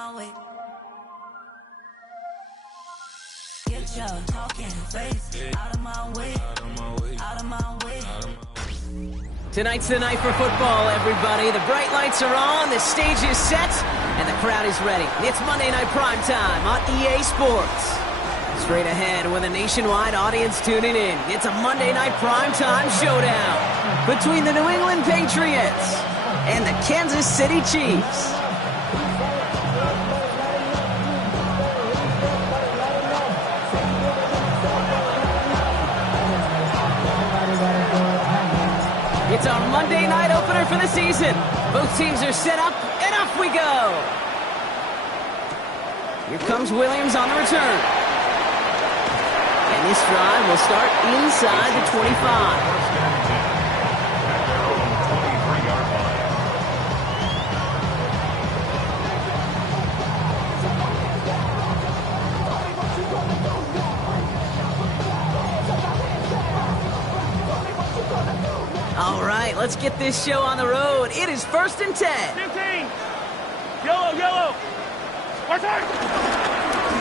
my way. Get your talking face out of my way. Out of my way. Tonight's the night for football, everybody. The bright lights are on, the stage is set, and the crowd is ready. It's Monday Night Primetime on EA Sports. Straight ahead with a nationwide audience tuning in. It's a Monday Night Primetime showdown between the New England Patriots and the Kansas City Chiefs. It's our Monday night opener for the season. Both teams are set up, and off we go. Here comes Williams on the return. And this drive will start inside the 25. All right, let's get this show on the road. It is 1st and 10. 15. Yellow. Watch out.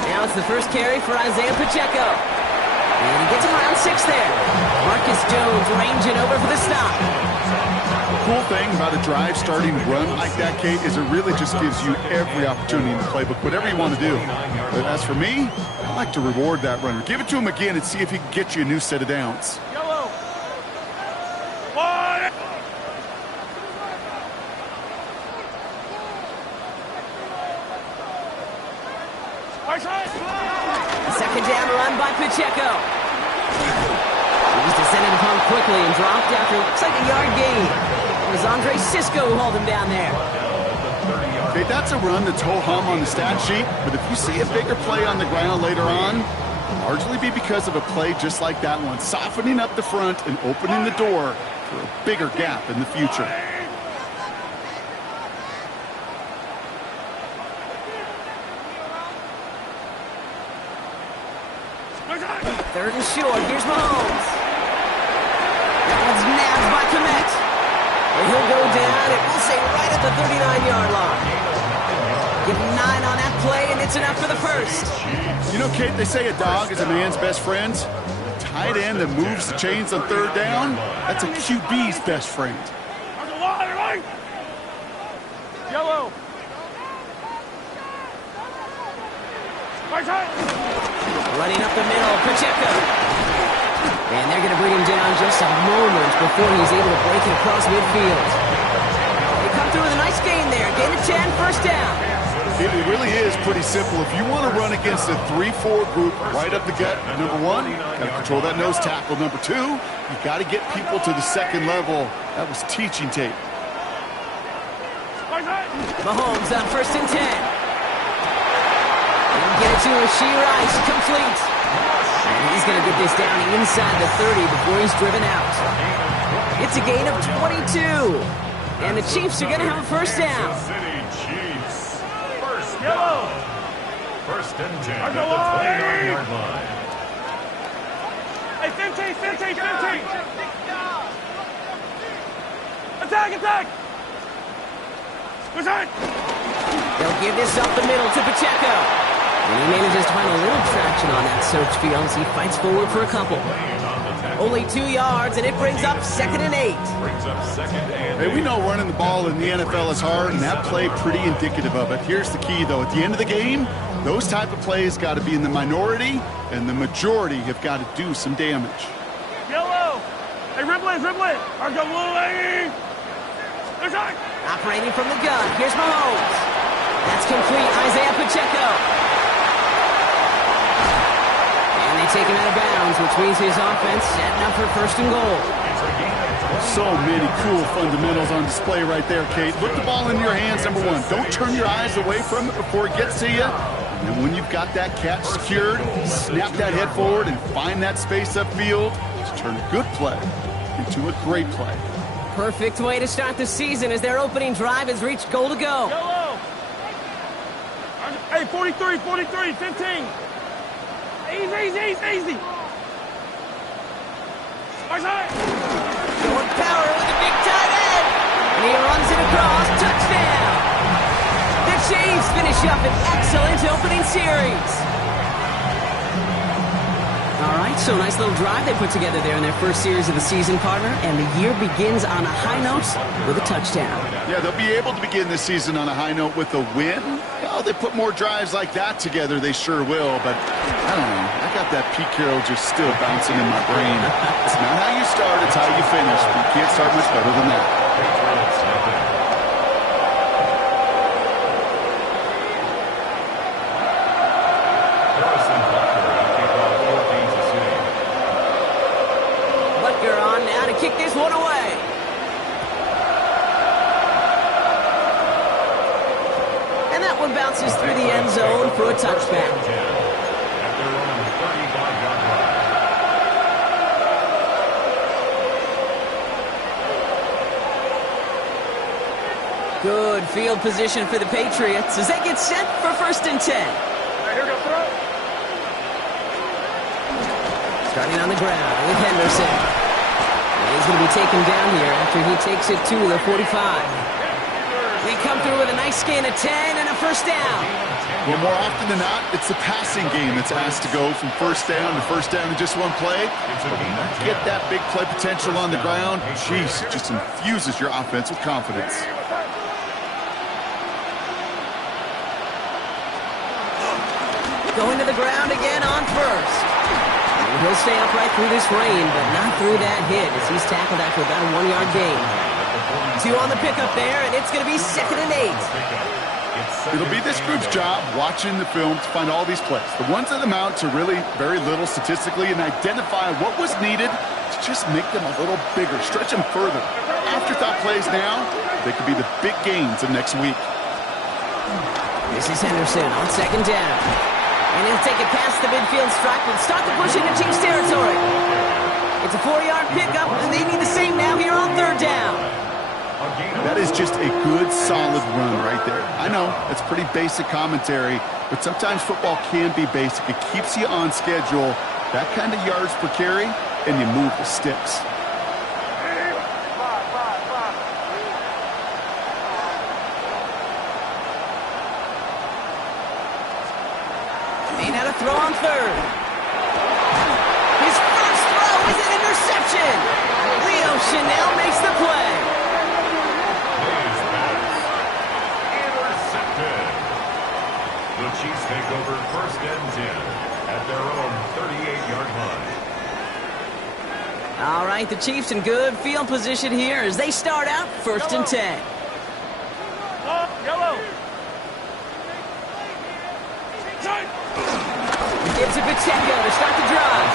Now it's the first carry for Isaiah Pacheco. And he gets him around 6 there. Marcus Jones ranging over for the stop. The cool thing about a drive starting run like that, Kate, is it really just gives you every opportunity in the playbook, whatever you want to do. But as for me, I like to reward that runner. Give it to him again and see if he can get you a new set of downs. Second down run by Pacheco. He was descended upon quickly and dropped after looks like a yard gain. It was Andre Cisco who hauled him down there. Okay, that's a run that's ho-hum on the stat sheet, but if you see a bigger play on the ground later on, it'll largely be because of a play just like that one, softening up the front and opening the door for a bigger gap in the future. Third and short. Here's Mahomes. That one's nabbed by Komet. And he'll go down, and we'll say right at the 39-yard line. Give him 9 on that play, and it's enough for the first. You know, Kate, they say a dog is a man's best friend. A tight end that moves the chains on third down, that's a QB's best friend. Yellow. Running up the middle, Pacheco. And they're going to bring him down just a moment before he's able to break it across midfield. They come through with a nice gain there. Gain of 10, first down. It really is pretty simple. If you want to run against a 3-4 group right up the gut, number one, got to control that nose tackle. Number two, you got to get people to the second level. That was teaching tape. Mahomes on 1st and 10. Get it to Rashee Rice, complete. And he's going to get this down inside the 30 before he's driven out. It's a gain of 22. And the Chiefs are going to have a first down. City Chiefs. First down. 1st and 10 at the 29-yard line. Hey, 15. Attack. They'll give this up the middle to Pacheco. And he manages to find a little traction on that search field as he fights forward for a couple. Only 2 yards, and it brings up 2nd and 8. Hey, we know running the ball in the NFL is hard, and that play pretty indicative of it. Here's the key, though. At the end of the game, those type of plays got to be in the minority, and the majority have got to do some damage. Yellow. Hey, Ripley. Our go away. Operating from the gun. Here's Mahomes. That's complete. Isaiah Pacheco. They take him out of bounds, which means his offense setting up for 1st and goal. So many cool fundamentals on display right there, Kate. Put the ball in your hands, number one. Don't turn your eyes away from it before it gets to you. And then when you've got that catch secured, snap that head forward and find that space upfield to turn a good play into a great play. Perfect way to start the season as their opening drive has reached goal to go. Yellow. Hey, 43, 15. Easy. Short power with a big tight end. And he runs it across. Touchdown. The Chiefs finish up an excellent opening series. All right, so nice little drive they put together there in their first series of the season, partner, and the year begins on a high note with a touchdown. Yeah, they'll be able to begin this season on a high note with a win. Well, they put more drives like that together, they sure will, but I don't know. I got that Pete Carroll just still bouncing in my brain. It's not how you start, it's how you finish. You can't start much better than that. Patriots have it. Harrison Butker will kick off for Kansas City. Butker on now to kick this one away. And that one bounces through the end zone for a touchback. At their own 35-yard line. Good field position for the Patriots as they get set for 1st and 10. Here we go, throw. Starting on the ground with Henderson. And he's going to be taken down here after he takes it to the 45. We come through with a nice gain of 10 and a 1st down. Well, more often than not, it's the passing game that's asked to go from 1st down to 1st down in just one play. Get that big play potential on the ground. Jeez, it just infuses your offense with confidence. Going to the ground again on 1st. And he'll stay upright through this rain, but not through that hit as he's tackled after about a 1-yard gain. 2 on the pickup there, and it's going to be 2nd and 8. It'll be this group's job watching the film to find all these plays. The ones that amount to really very little statistically and identify what was needed to just make them a little bigger, stretch them further. Afterthought plays now, they could be the big gains of next week. This is Henderson on 2nd down. And he'll take it past the midfield stripe and start to push into Chiefs territory. It's a 4-yard pickup, and they need the same now here on 3rd down. That is just a good, solid run right there. I know, it's pretty basic commentary, but sometimes football can be basic. It keeps you on schedule, that kind of yards per carry, and you move the sticks. Had a throw on 3rd. His first throw is an interception. Leo Chanel makes the play. His pass. Intercepted. The Chiefs take over 1st and 10 at their own 38-yard line. All right, the Chiefs in good field position here as they start out 1st and 10. Yellow. Gives it Pacheco to start the drive.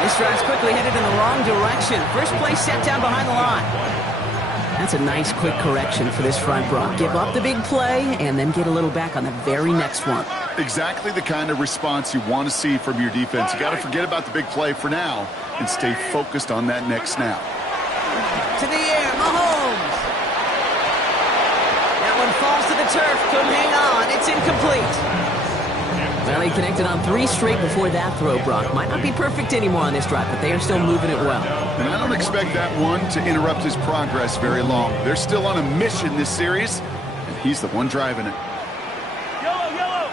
This drive's quickly headed in the wrong direction. First play set down behind the line. That's a nice quick correction for this front, Brock. Give up the big play and then get a little back on the very next one. Exactly the kind of response you want to see from your defense. You got to forget about the big play for now and stay focused on that next snap. To the air, Mahomes. That one falls to the turf. Couldn't hang on. It's incomplete. Well, he connected on 3 straight before that throw, Brock. Might not be perfect anymore on this drive, but they are still moving it well. And I don't expect that one to interrupt his progress very long. They're still on a mission this series, and he's the one driving it. Yellow, yellow.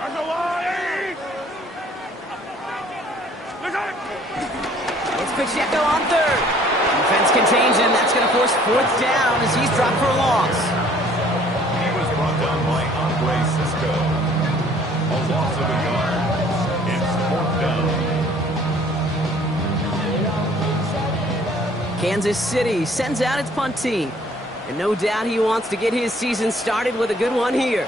That's a line. It's Pacheco on 3rd. Defense contains him. That's going to force 4th down as he's dropped for a loss. He was brought down by Andre Cisco. A loss of a yard. It's 4th down. Kansas City sends out its punt team. And no doubt he wants to get his season started with a good one here.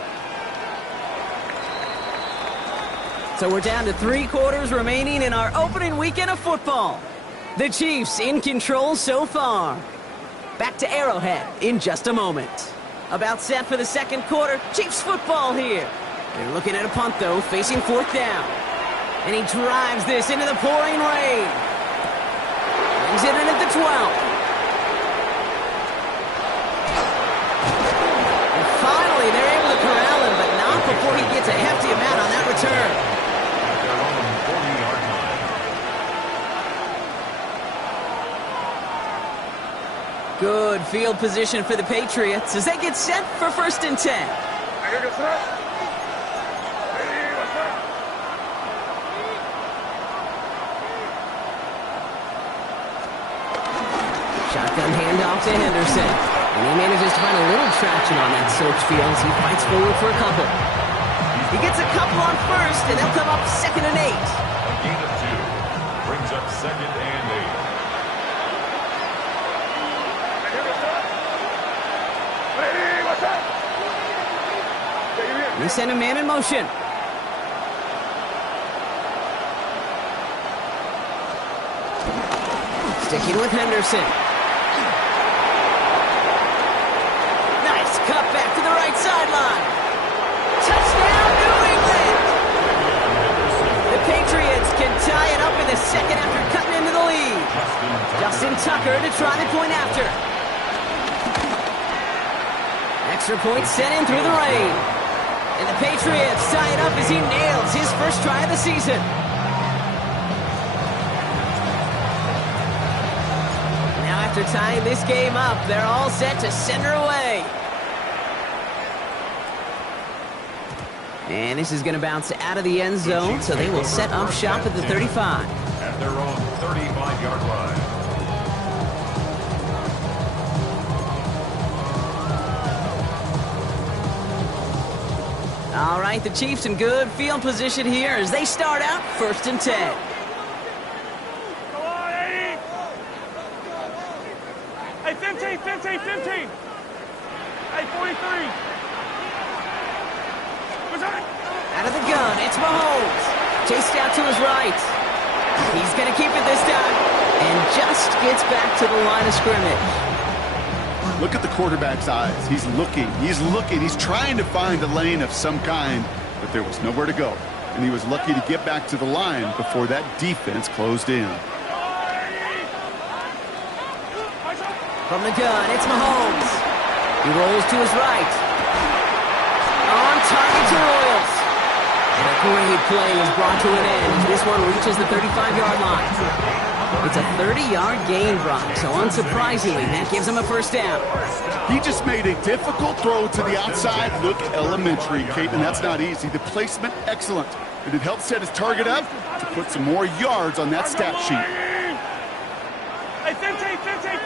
So we're down to 3 quarters remaining in our opening weekend of football. The Chiefs in control so far. Back to Arrowhead in just a moment. About set for the 2nd quarter. Chiefs football here. They're looking at a punt, though, facing 4th down. And he drives this into the pouring rain. Brings it in at the 12. And finally, they're able to corral him, but not before he gets a hefty amount on that return. At their own 40-yard line. Good field position for the Patriots as they get set for 1st and 10. Shotgun handoff to Henderson. And he manages to find a little traction on that search field as he fights forward for a couple. He gets a couple on 1st, and they'll come up 2nd and 8. A gain of 2 brings up 2nd and 8. They send a man in motion. Sticking with Henderson. Nice cut back to the right sideline. Touchdown, New England! The Patriots can tie it up in the 2nd after cutting into the lead. Justin Tucker to try the point after. Extra point sent in through the rain. And the Patriots tie it up as he nails his first try of the season. Now after tying this game up, they're all set to send her away. And this is going to bounce out of the end zone, so they will set up shop at the 35. At their own 35-yard line. All right, the Chiefs in good field position here as they start out 1st and 10. Come on, 80. Hey, 15, 15, 15. Hey, 43. Out of the gun, it's Mahomes. Chased out to his right. He's going to keep it this time. And just gets back to the line of scrimmage. Look at the quarterback's eyes. He's looking. He's trying to find a lane of some kind, but there was nowhere to go. And he was lucky to get back to the line before that defense closed in. From the gun, it's Mahomes. He rolls to his right. On target to Royals. And a great play is brought to an end as this one reaches the 35-yard line. It's a 30-yard gain, Brock, so unsurprisingly, that gives him a 1st down. He just made a difficult throw to the outside. Look elementary, Kate, and that's not easy. The placement, excellent. And it helped set his target up to put some more yards on that stat sheet. Hey, 15, 15,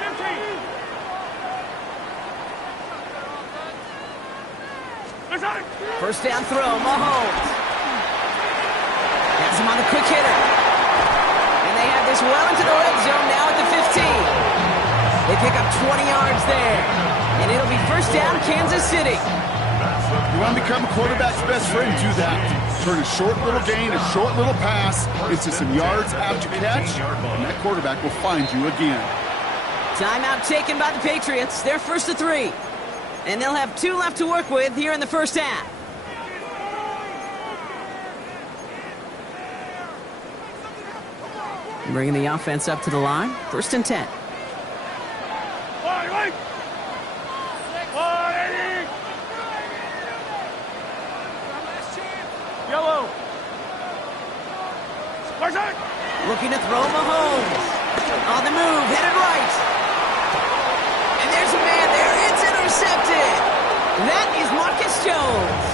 15. 1st down throw, Mahomes. Has him on the quick hitter. And they have this well into the red zone now at the 15. They pick up 20 yards there. And it'll be 1st down, Kansas City. You want to become a quarterback's best friend, do that. Turn a short little gain, a short little pass into some yards after catch, and that quarterback will find you again. Timeout taken by the Patriots. They're 1st to 3. And they'll have 2 left to work with here in the 1st half. Bringing the offense up to the line. 1st and 10. Yellow. Looking to throw Mahomes. On the move, headed right. And there's a man there. It's intercepted. That is Marcus Jones.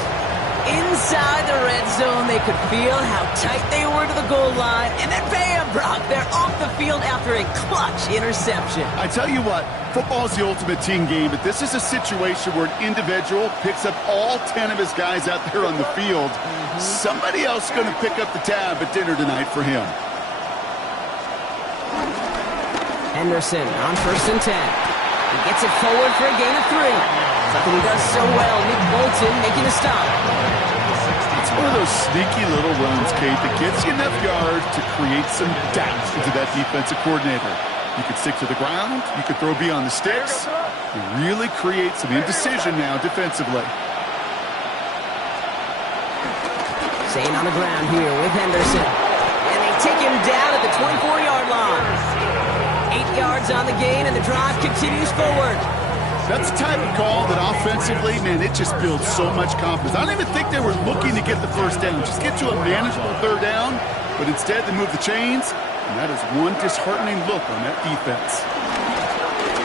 Inside the red zone, they could feel how tight they were to the goal line. And then bam, Brock, they're off the field after a clutch interception. I tell you what, football is the ultimate team game, but this is a situation where an individual picks up all 10 of his guys out there on the field. Somebody else is going to pick up the tab at dinner tonight for him. Henderson on 1st and 10. He gets it forward for a gain of 3. Something he does so well. Nick Bolton making a stop. It's one of those sneaky little runs, Kate, that gets you enough yards to create some doubt into that defensive coordinator. You could stick to the ground. You could throw beyond the sticks. You really create some indecision now defensively. Staying on the ground here with Henderson. And they take him down at the 24-yard line. 8 yards on the gain, and the drive continues forward. That's the type of call that offensively, man, it just builds so much confidence. I don't even think they were looking to get the 1st down. Just get to a manageable 3rd down, but instead they move the chains, and that is one disheartening look on that defense.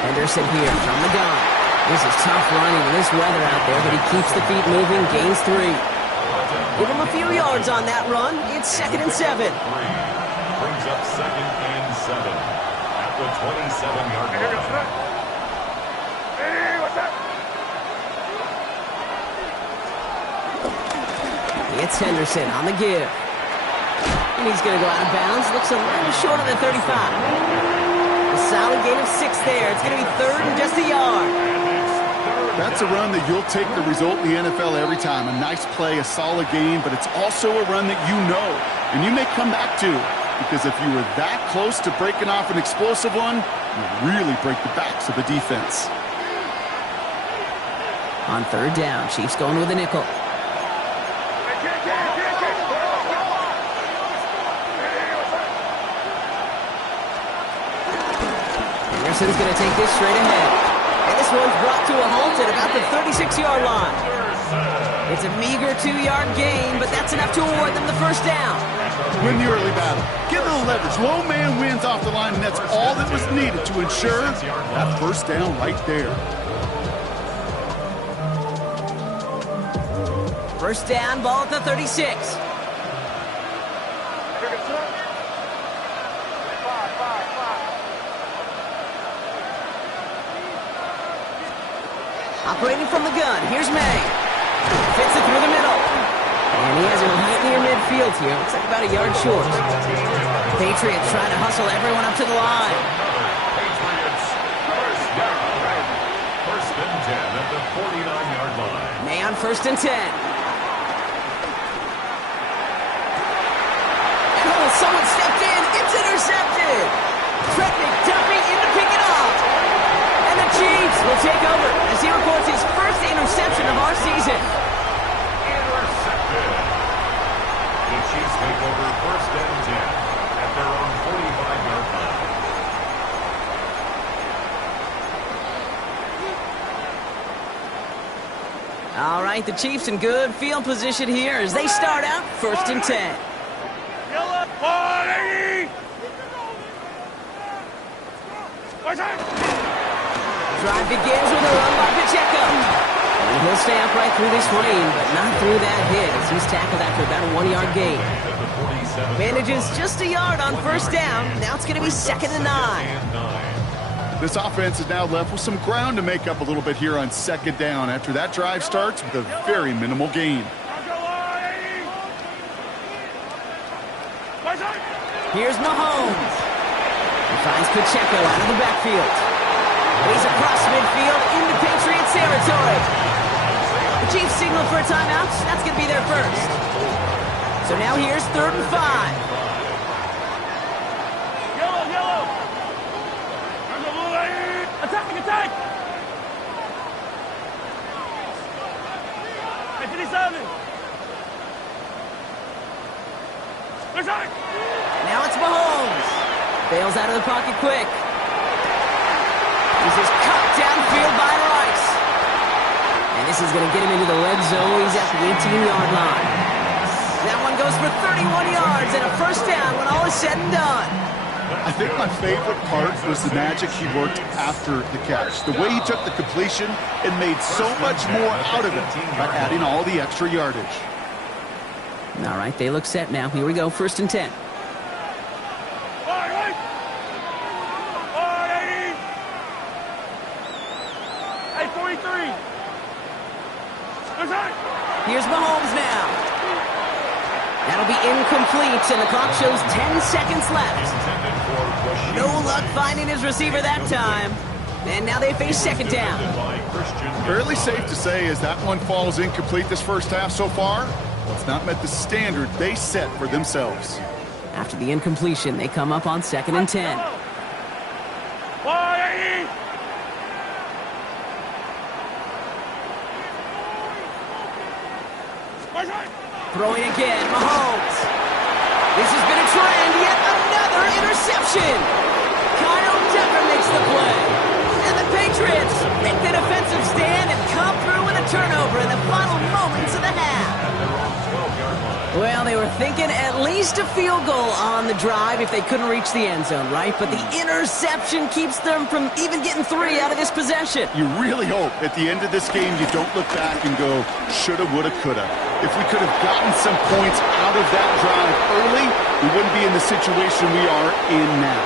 Henderson here from the gun. This is tough running in this weather out there, but he keeps the feet moving, gains 3. Give him a few yards on that run. It's 2nd and 7. Brings up 2nd and 7 at the 27-yard line. Hey, what's up? It's Henderson on the give. And he's going to go out of bounds. Looks a little short of the 35. A solid gain of 6 there. It's going to be 3rd and just a yard. That's a run that you'll take the result in the NFL every time. A nice play, a solid game, but it's also a run that you know and you may come back to, because if you were that close to breaking off an explosive one, you really break the backs of the defense. On 3rd down, Chiefs going with a nickel. Henderson's going to take this straight ahead. And this one's brought to a halt at about the 36-yard line. It's a meager 2-yard gain, but that's enough to award them the 1st down. Win the early battle. Get a little leverage. Low man wins off the line, and that's all that was needed to ensure that 1st down right there. 1st down, ball at the 36. Operating from the gun, here's May. Fits it through the middle. And he has it right near midfield here. Looks like about a yard short. Patriots trying to hustle everyone up to the line. Patriots, 1st down. 1st and 10 at the 49-yard line. May on 1st and 10. Oh, someone stepped in. It's intercepted. Trent McDuffie in to pick it off. And the Chiefs will take over as he records his 1st interception of our season. Intercepted. The Chiefs take over 1st and 10 at their own 45-yard line. All right, the Chiefs in good field position here as they start out 1st and 10. Yellow, 180! What's up? Drive begins with a run by Pacheco. And he'll stay upright through this rain, but not through that hit as he's tackled after about a 1-yard gain. Manages just a yard on 1st down. Now it's going to be 2nd and 9. This offense is now left with some ground to make up a little bit here on 2nd down after that drive starts with a very minimal gain. Here's Mahomes. He finds Pacheco out of the backfield. He's across midfield into Patriots territory. The Chiefs signal for a timeout. That's going to be their 1st. So now here's 3rd and 5. Yellow! Attack! Hey, 57! Now it's Mahomes. Bails out of the pocket quick. He's just cut downfield by Rice. And this is going to get him into the red zone. He's at the 18-yard line. That one goes for 31 yards and a 1st down when all is said and done. I think my favorite part was the magic he worked after the catch. The way he took the completion and made so much more out of it by adding all the extra yardage. All right, they look set now. Here we go, 1st and 10. Here's Mahomes now. That'll be incomplete, and the clock shows 10 seconds left. No luck finding his receiver that time. And now they face 2nd down. Fairly safe to say as that one falls incomplete this 1st half so far, it's not met the standard they set for themselves. After the incompletion, they come up on 2nd and 10. 180! Throwing again, Mahomes. This has been a trend, yet another interception. Kyle Decker makes the play. And the Patriots make the defensive stand and come through with a turnover in the final moments of the half. At their own 12-yard line. Well, they were thinking at least a field goal on the drive if they couldn't reach the end zone, right? But the interception keeps them from even getting 3 out of this possession. You really hope at the end of this game you don't look back and go, shoulda, woulda, coulda. If we could have gotten some points out of that drive early, we wouldn't be in the situation we are in now.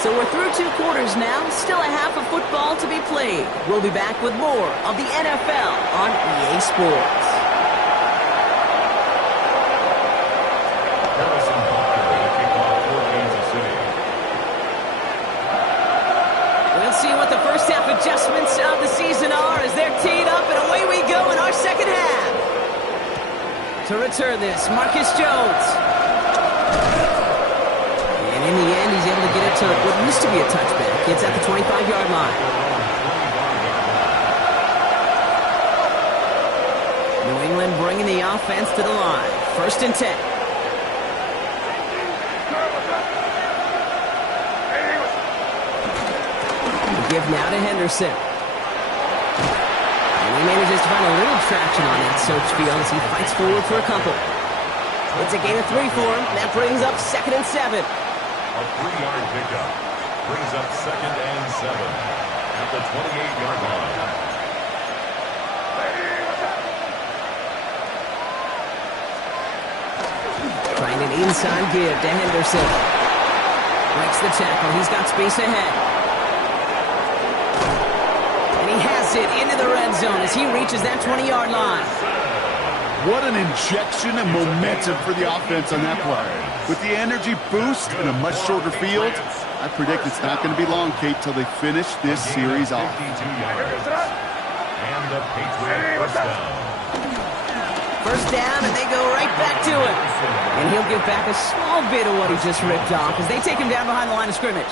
So we're through 2 quarters now, still a half of football to be played. We'll be back with more of the NFL on EA Sports. We'll see what the first half adjustments of the season are as they're teed up, and away we go in our second half. To return this, Marcus Jones. And in the end, he's able to get it to what used to be a touchback. It's at the 25-yard line. New England bringing the offense to the line. 1st and 10. The give now to Henderson. And he manages to find a little traction on that search field as he fights forward for a couple. It's a gain of 3 for him. That brings up 2nd and 7. A 3-yard pickup brings up 2nd and 7 at the 28-yard line. Trying an inside give to Henderson. Breaks the tackle. He's got space ahead. And he has it into the red zone as he reaches that 20-yard line. What an injection of momentum for the offense on that play. With the energy boost and a much shorter field, I predict it's not going to be long, Kate, till they finish this series off. 52 yards. And the Patriot first down. First down, and they go right back to it. And he'll give back a small bit of what he just ripped off as they take him down behind the line of scrimmage.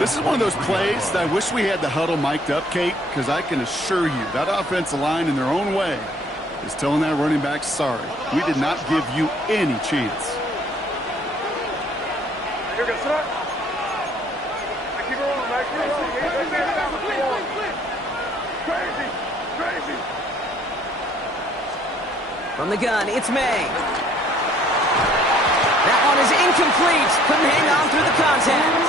This is one of those plays that I wish we had the huddle mic'd up, Kate, because I can assure you that offensive line in their own way is telling that running back, sorry, we did not give you any chance. You're good, sir. Keep it rolling, Mike. Crazy, crazy. From the gun, it's May. That one is incomplete. Couldn't hang on through the contact.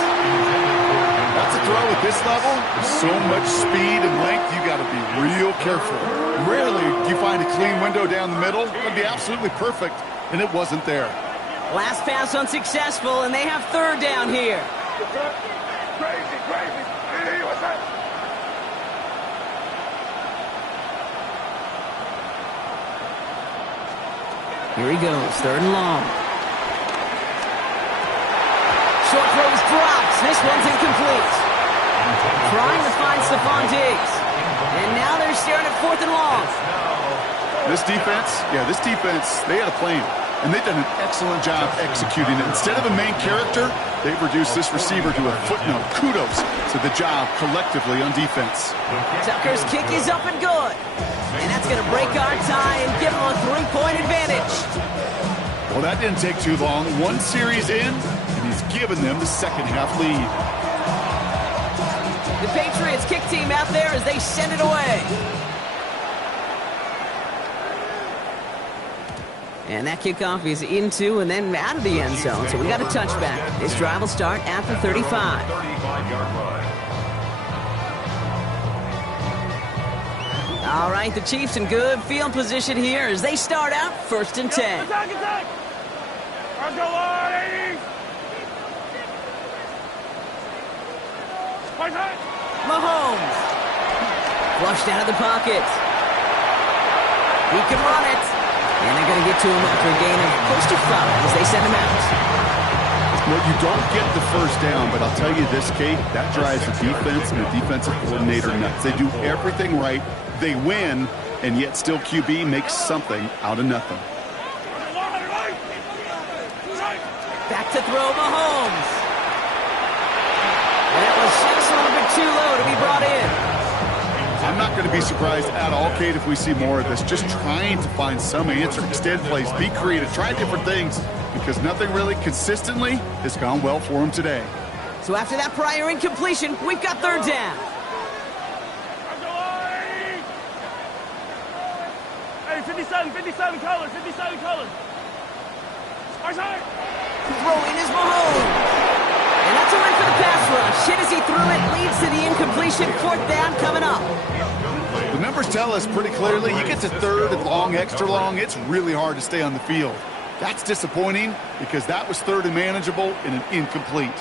That's a throw at this level. There's so much speed and length, you got to be real careful. Rarely do you find a clean window down the middle. It would be absolutely perfect, and it wasn't there. Last pass unsuccessful, and they have 3rd down here. Crazy, crazy. Hey, what's that? Here he goes, 3rd and long. Short throws drops. This one's incomplete. Trying to find Stephon Diggs. And now they're staring at 4th and long. This defense, they had a plan, and they've done an excellent job executing it. Instead of a main character, they've reduced this receiver to a footnote. Kudos to the job collectively on defense. Tucker's kick is up and good. And that's going to break our tie and give them a 3-point advantage. Well, that didn't take too long. 1 series in, and he's given them the second half lead. The Patriots kick team out there as they send it away. And that kickoff is into and then out of the end zone. So we got a touchback. This drive will start at the 35. 35-yard line. All right, the Chiefs in good field position here as they start out 1st and 10. Attack, attack. Let's go, Lord. Mahomes. Flushed out of the pocket. He can run it. And they're going to get to him after a gain of close to 5 as they send him out. Well, you don't get the first down, but I'll tell you this, Kate, that drives the defense and the defensive coordinator nuts. They do everything right. They win, and yet still QB makes something out of nothing. Back to throw Mahomes. And that was just a little bit too low to be brought in. I'm not going to be surprised at all, Kate, if we see more of this. Just trying to find some answer, extend plays, be creative, try different things, because nothing really consistently has gone well for him today. So after that prior incompletion, we've got 3rd down. Hey, 57, 57 colors, 57 colors. Right side. Throwing is Mahone. And that's a win for the pass rush. Hit as he threw it, leads to the incompletion. 4th down coming up. The numbers tell us pretty clearly, you get to 3rd and long, extra long, it's really hard to stay on the field. That's disappointing because that was 3rd and manageable and an incomplete.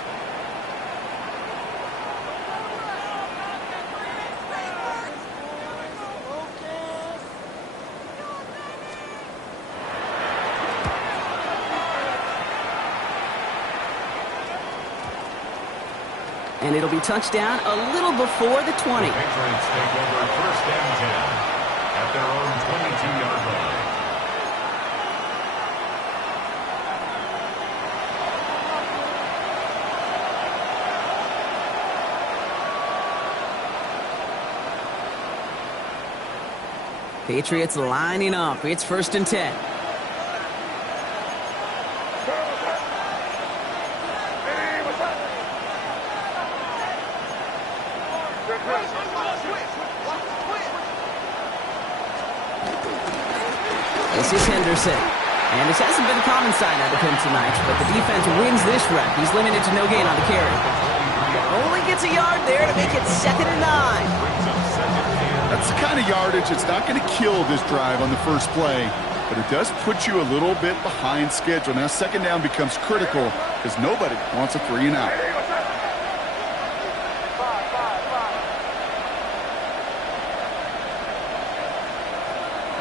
And it'll be touchdown a little before the 20. The Patriots take over 1st and 10 at their own 22-yard line. Patriots lining up. It's 1st and 10. This is Henderson. And this hasn't been a common sign out of him tonight, but the defense wins this rep. He's limited to no gain on the carry. Only gets a yard there to make it 2nd and 9. That's the kind of yardage it's not going to kill this drive on the first play, but it does put you a little bit behind schedule. Now 2nd down becomes critical because nobody wants a 3 and out.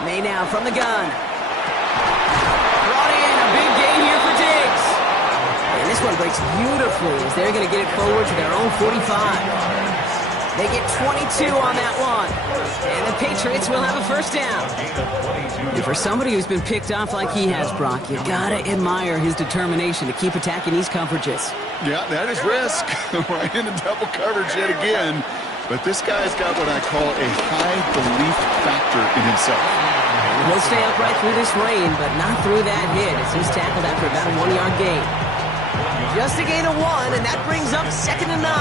May now from the gun. Brought in a big gain here for Diggs. And this one breaks beautifully as they're going to get it forward to their own 45. They get 22 on that one. And the Patriots will have a 1st down. And for somebody who's been picked off like he has, Brock, you got to admire his determination to keep attacking these coverages. Yeah, that is risk. Right into double coverage yet again. But this guy's got what I call a high belief factor in himself. He'll stay upright through this rain, but not through that hit as he's tackled after about a 1-yard gain. Just a gain of 1, and that brings up 2nd and 9.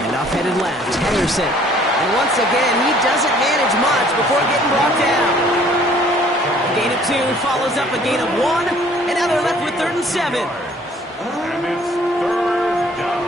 And off headed left, Henderson. And once again, he doesn't manage much before getting brought down. A gain of 2 follows up a gain of 1, and now they're left with 3rd and 7. And it's 3rd down.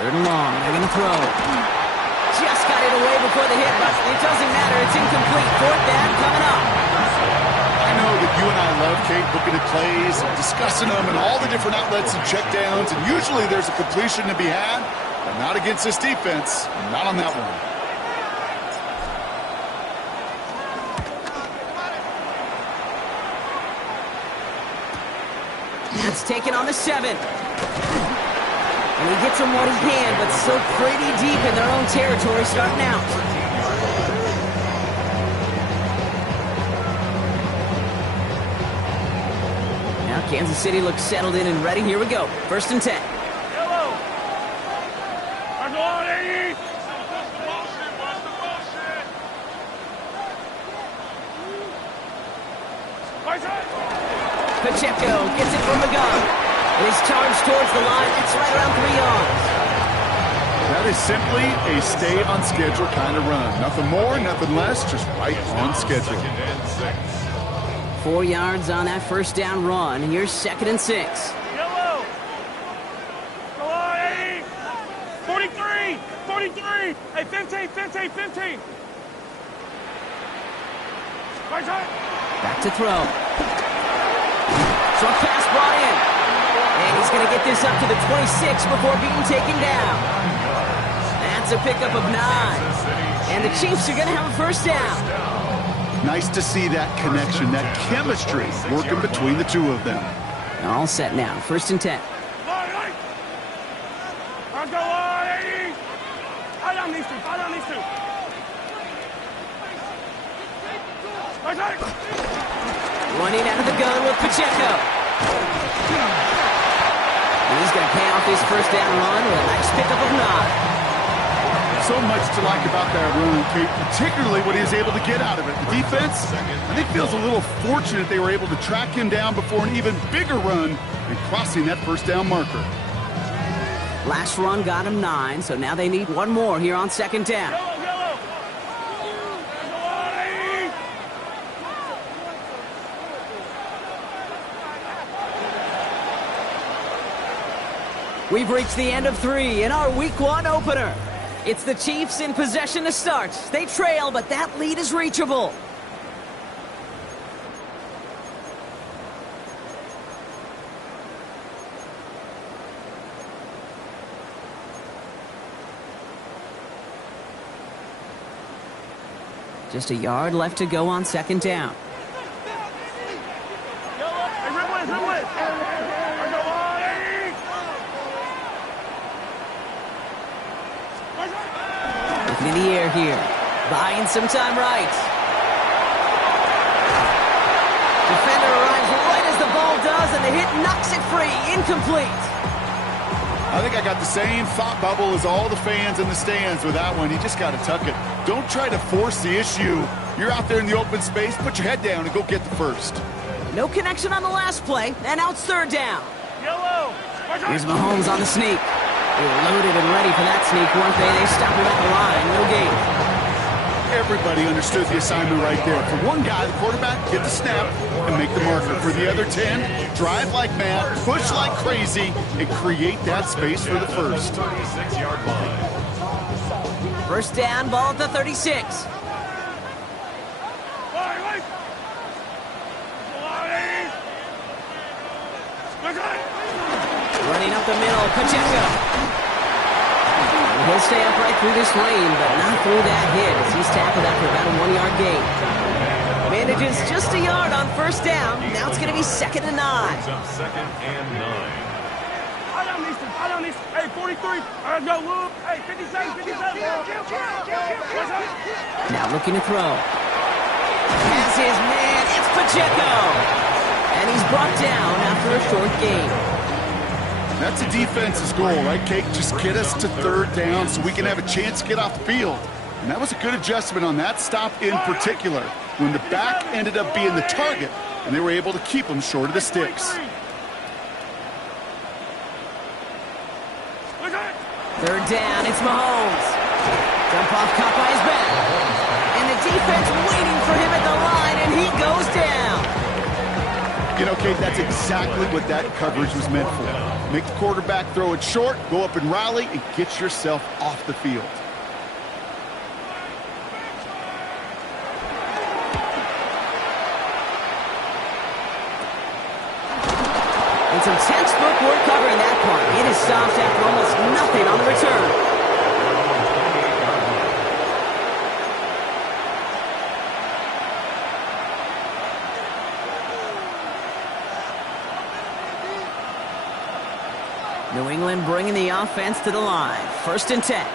Third and long, they're going to throw. Just got it away before the hit, but it doesn't matter. It's incomplete. 4th down coming up. I know that you and I love, Kate, looking at plays and discussing them and all the different outlets and checkdowns, and usually there's a completion to be had, but not against this defense, not on that one. That's taken on the 7. And he gets them what he can, but still pretty deep in their own territory starting out. Now Kansas City looks settled in and ready. Here we go. 1st and 10. Yellow. Mark the line, 80. Right side. Pacheco gets it from the gun. And he's charged towards the line. It's right around 3 yards. That is simply a stay-on-schedule kind of run. Nothing more, nothing less, just right on schedule. 4 yards on that 1st down run. And here's 2nd and 6. Yellow. Go on, 80. 43. 43. Hey, 15, 15, 15. Right side. Back to throw. Short pass brought in. And he's going to get this up to the 26 before being taken down. That's a pickup of 9. And the Chiefs are going to have a 1st down. Nice to see that connection, that chemistry working between the two of them. All set now. 1st and 10. Let's go on, 80. Fight on these two. Fight on these two. Running out of the gun with Pacheco. And he's going to pay off his first down run with a nice pickup of 9. So much to like about that run, Kate, particularly what he was able to get out of it. The defense, I think, feels a little fortunate they were able to track him down before an even bigger run and crossing that first down marker. Last run got him 9, so now they need one more here on second down. We've reached the end of 3 in our Week 1 opener. It's the Chiefs in possession to start. They trail, but that lead is reachable. Just a yard left to go on second down. In the air here, buying some time right. Defender arrives right as the ball does, and the hit knocks it free. Incomplete. I think I got the same thought bubble as all the fans in the stands with that one. You just got to tuck it. Don't try to force the issue. You're out there in the open space, put your head down and go get the first. No connection on the last play, and now it's third down. Yellow. Here's Mahomes on the sneak. They were loaded and ready for that sneak, weren't they? They stopped him at the line. No gain. Everybody understood the assignment right there. For one guy, the quarterback, get the snap and make the marker. For the other 10, drive like mad, push like crazy, and create that space for the first. 36-yard line. First down, ball at the 36. Running up the middle, Pacheco. And he'll stay upright through this lane, but not through that hit as he's tackled after about a 1-yard gain. Manages just a yard on first down. Now it's going to be second and 9. Second and 9. I don't need. Hey, 43. Let's go, Whoop. Hey, 57. Now looking to throw. Has his man. It's Pacheco. And he's brought down after a short gain. That's a defense's goal, right, Kate? Just get us to third down so we can have a chance to get off the field. And that was a good adjustment on that stop in particular, when the back ended up being the target, and they were able to keep him short of the sticks. Third down, it's Mahomes. Jump off, caught by his back. And the defense waiting for him at the line, and he goes down. You know, Kate, that's exactly what that coverage was meant for. Make the quarterback throw it short, go up and rally, and get yourself off the field. And some textbook work covering that part. It is stopped after almost nothing on the return. New England bringing the offense to the line. First and 10.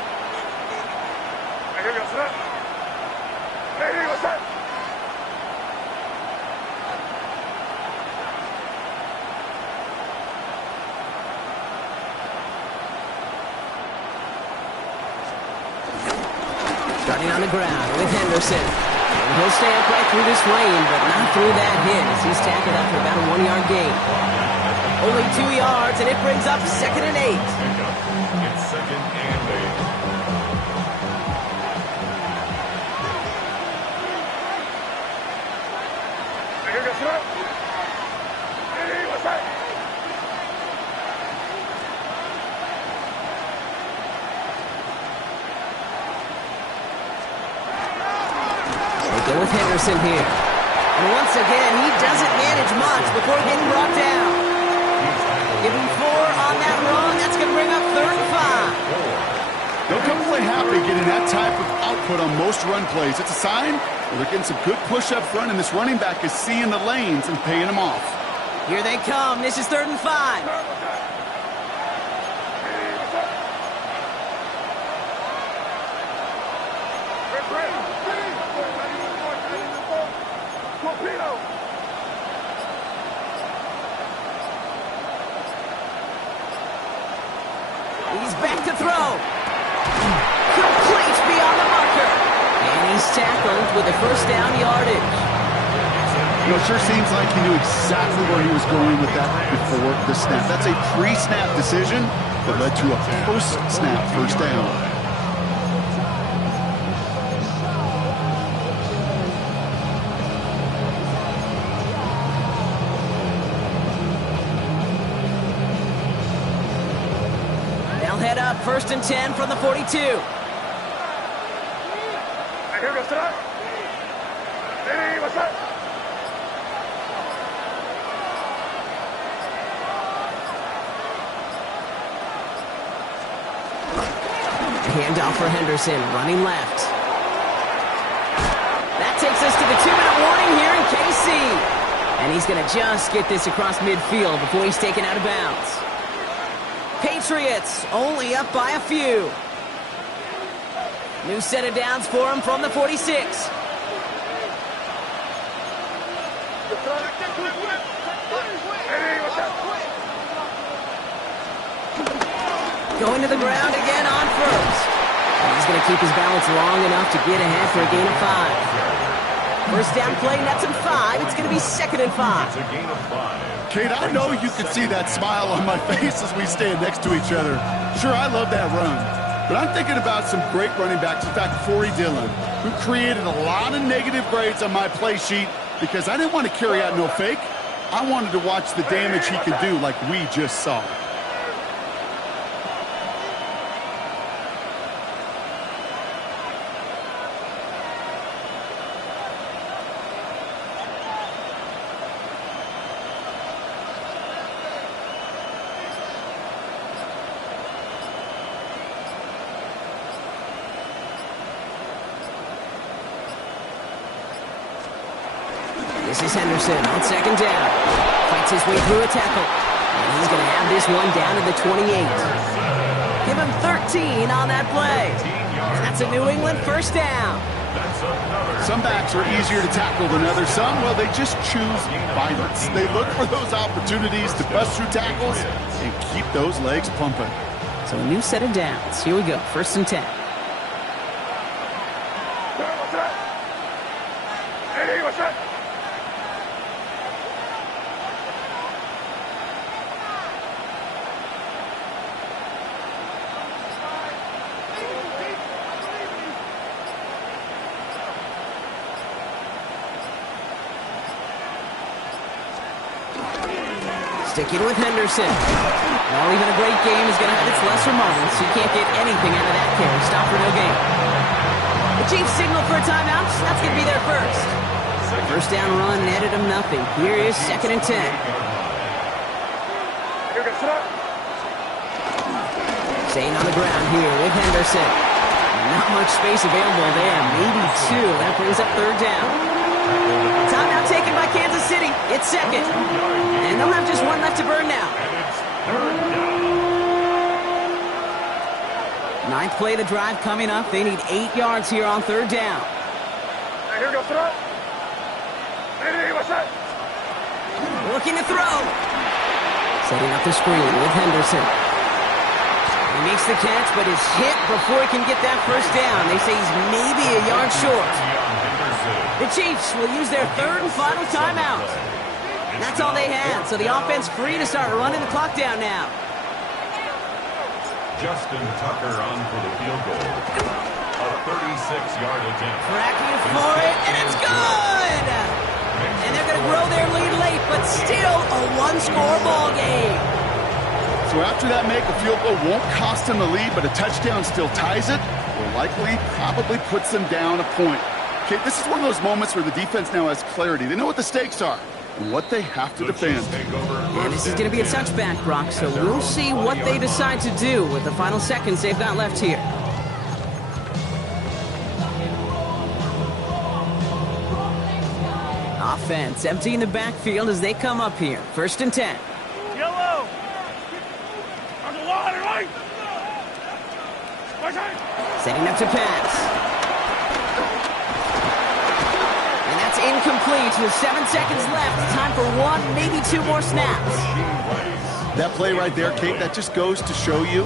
Starting on the ground with Henderson. And he'll stay upright through this lane, but not through that hit as he's tackled after about a 1-yard gain. Only 2 yards, and it brings up second and 8. It's second and 8. They go with Henderson here. And once again, he doesn't manage much before getting brought down. Give him 4 on that run. That's going to bring up third and 5. They'll come away happy getting that type of output on most run plays. It's a sign that they're getting some good push up front, and this running back is seeing the lanes and paying them off. Here they come. This is third and 5. Torpedo. He's back to throw. Complete beyond the marker. And he's tackled with a first down yardage. You know, it sure seems like he knew exactly where he was going with that before the snap. That's a pre-snap decision that led to a post-snap first down. Head up, 1st and 10 from the 42. Hey, here goes to that. Hey, what's up? Handoff for Henderson, running left. That takes us to the 2-minute warning here in KC. And he's going to just get this across midfield before he's taken out of bounds. Patriots only up by a few. New set of downs for him from the 46. Going to the ground again on first. And he's going to keep his balance long enough to get ahead for a gain of 5. First down play, nets him 5. It's going to be 2nd and 5. It's a gain of 5. Kate, I know you can see that smile on my face as we stand next to each other. Sure, I love that run. But I'm thinking about some great running backs, in fact, Corey Dillon, who created a lot of negative grades on my play sheet because I didn't want to carry out no fake. I wanted to watch the damage he could do like we just saw. This is Henderson on 2nd down. Fights his way through a tackle. And he's going to have this one down to the 28. Give him 13 on that play. And that's a New England first down. Some backs are easier to tackle than others. Some, well, they just choose violence. They look for those opportunities to bust through tackles and keep those legs pumping. So a new set of downs. Here we go. 1st and 10. Hey, what's up? Sticking with Henderson. Well, even a great game is going to have its lesser moments. You can't get anything out of that carry. Stop for no gain. The Chiefs signal for a timeout. That's going to be their first. First down run netted him nothing. Here is 2nd and 10. Staying on the ground here with Henderson. Not much space available there. Maybe 2. That brings up 3rd down. Timeout taken by Kansas City. It's 2nd. And they'll have just one left to burn now. 9th play of the drive coming up. They need 8 yards here on 3rd down. Hey, here goes throw. Hey, what's up? Looking to throw. Setting up the screen with Henderson. He makes the catch, but is hit before he can get that first down. They say he's maybe a yard short. The Chiefs will use their 3rd and final timeout. And that's all they had, so the offense free to start running the clock down now. Justin Tucker on for the field goal. A 36-yard attempt. Cracking for it, and it's good! And they're going to grow their lead late, but still a one-score ball game. So after that make, a field goal won't cost them the lead, but a touchdown still ties it, or likely probably puts them down a point. Okay, this is one of those moments where the defense now has clarity. They know what the stakes are and what they have to defend. And this is going to be a touchback, Brock, so we'll see what they decide to do with the final seconds they've got left here. Offense emptying the backfield as they come up here. 1st and 10. Yellow. On the water, right? Setting up to pass. And that's incomplete with 7 seconds left. Time for one, maybe two more snaps. That play right there, Kate, that just goes to show you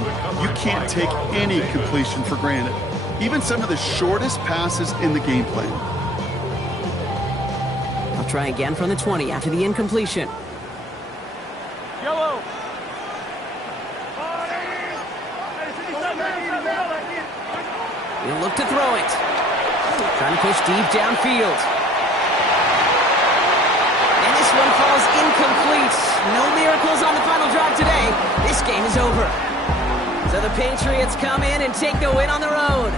can't take any completion for granted. Even some of the shortest passes in the game plan. I'll try again from the 20 after the incompletion. Yellow. He'll look to throw it. Trying to push deep downfield. And this one falls incomplete. No miracles on the final drive today. This game is over. So the Patriots come in and take the win on the road.